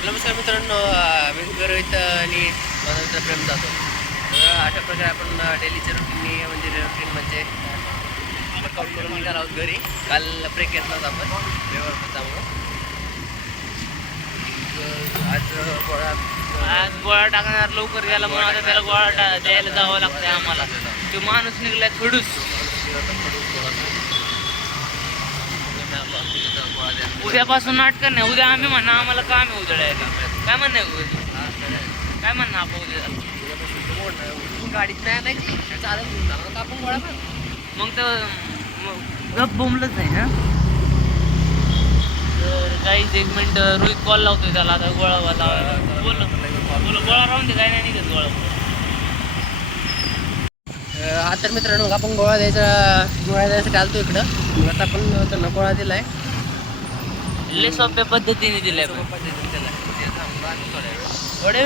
तर नमस्कार मित्रांनो, मी रोहित आणि माझा मित्र प्रेम जातो. तर अशा प्रकारे आपण डेलीच्या रुटीननी म्हणजे वर्कआउट करून निघाला आहोत घरी. काल ब्रेक घेतला होता आपण व्यवहार. आज गोळा टाकणार लवकर गेला म्हणून आता त्याला गोळा द्यायला जावं लागतंय आम्हाला. तो माणूस निघलाय खडूस. उद्यापासून नाटक नाही. उद्या आम्ही म्हणा आम्हाला काम आहे उद्या डायरेक्ट. काय म्हणणं आहे काय म्हणणं आपण उद्या गाडीत नाही चालत आपण गोळा मग तर गप बोंबलंच आहे ना. तर काहीच एक मिनिट रोहित कॉल लावतोय त्याला आता गोळा लावायला. बोल गोळा राहून दे, काय नाही निघत गोळा. हा तर मित्रांनो, आपण गोळा द्यायसाठी आलतो इकडं. आता आपण त्यांना गोळा दिलाय. लय सोप्या पद्धतीने दिलाय. थोडे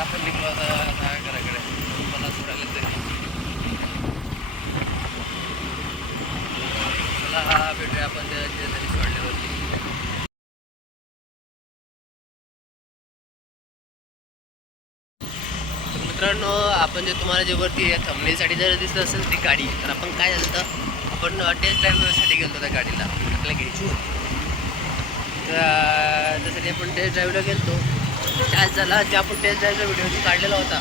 आपण निघलो होता घराकडे मला सोडायला तरी. चला भेटूया आपण तरी सोडल्यावरती. मित्रांनो, आपण जे तुम्हाला जे वरती थंबनेलसाठी जर दिसत असेल ती गाडी, तर आपण काय झालं तर आपण टेस्ट ड्राईव्हसाठी गेलो त्या गाडीला आपल्याला घ्यायची होती. तर त्यासाठी आपण टेस्ट ड्राईव्हला गेलो. चार्ज झाला जे आपण टेस्ट ड्राईव्हचा व्हिडिओ काढलेला होता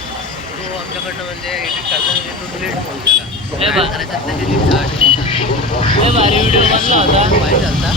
तो आमच्याकडनं म्हणजे एडिट करताना तो डिलीट होऊन गेला. भारी व्हिडिओ बनला होता. माहीत झाला